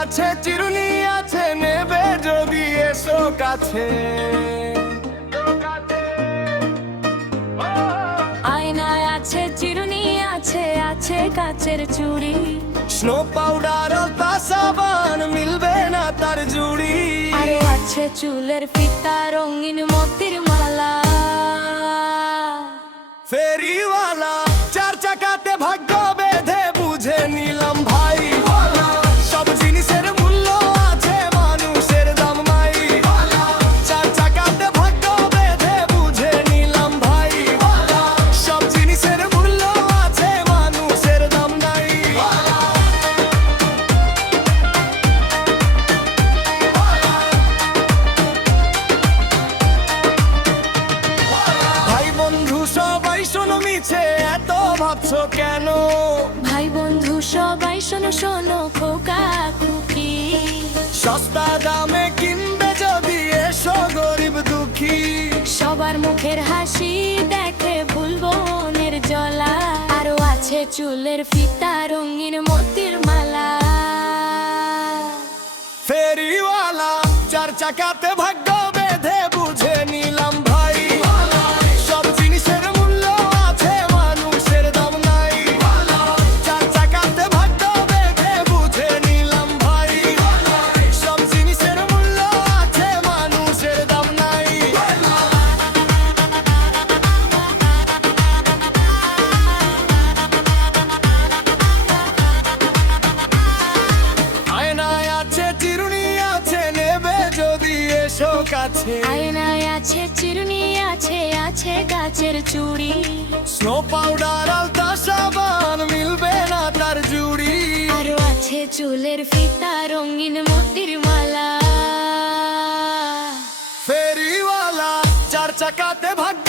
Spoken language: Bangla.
আছে চিরুনি আছে, নেবে যদি এসো কাছে। আয়নায় আছে চিরুনি আছে, আছে কাচের চুড়ি। স্নো পাউডার আলতা সাবান, মিলবে না তার জুড়ি। আরো আছে চুলের ফিতা, রঙিন মোতির মালা। ফেরিওয়ালা চার চাকাতে ভাগ্য বেঁধে, বুঝে নিলাম ভাই সব জিনিসের মূল্য আছে, মানুষের দাম নাই। চার চাকাতে ভাগ্য বেঁধে, বুঝে নিলাম ভাই সব জিনিসের মূল্য আছে, মানুষের দাম নাই। ভাই বন্ধু সবাই শোনো, মিছে এত ভাবছো কেন? ভাই বন্ধু সবাই শোনো শোনো, খোকা খুকি। সস্তা দামে কিনবে যদি এসো গরিব দুঃখী। সবার মুখের হাসি দেখে ভুলবো মনের জ্বলা। আরো আছে চুলের ফিতা, রঙিন মোতির মালা। ফেরিওয়ালা চার চাকাতে ভাগ্য বেঁধে, বুঝে নিলাম ভাই সব জিনিসের মূল্য আছে, মানুষের দাম নাই। চার চাকাতে ভাগ্য বেঁধে, বুঝে নিলাম ভাই সব জিনিসের মূল্য আছে, মানুষের দাম নাই। আয়নায় আছে চিরুনি আছে, নেবে যদি এসো কাছে। আয়নায় আছে চিরুনি আছে, আছে কাচের চুড়ি। স্নো পাউডার আলতা সাবান, মিলবে না তার জুড়ি। আরো আছে চুলের ফিতা, রঙিন মোতির মালা। ফেরিওয়ালা চার চাকাতে ভাগ্য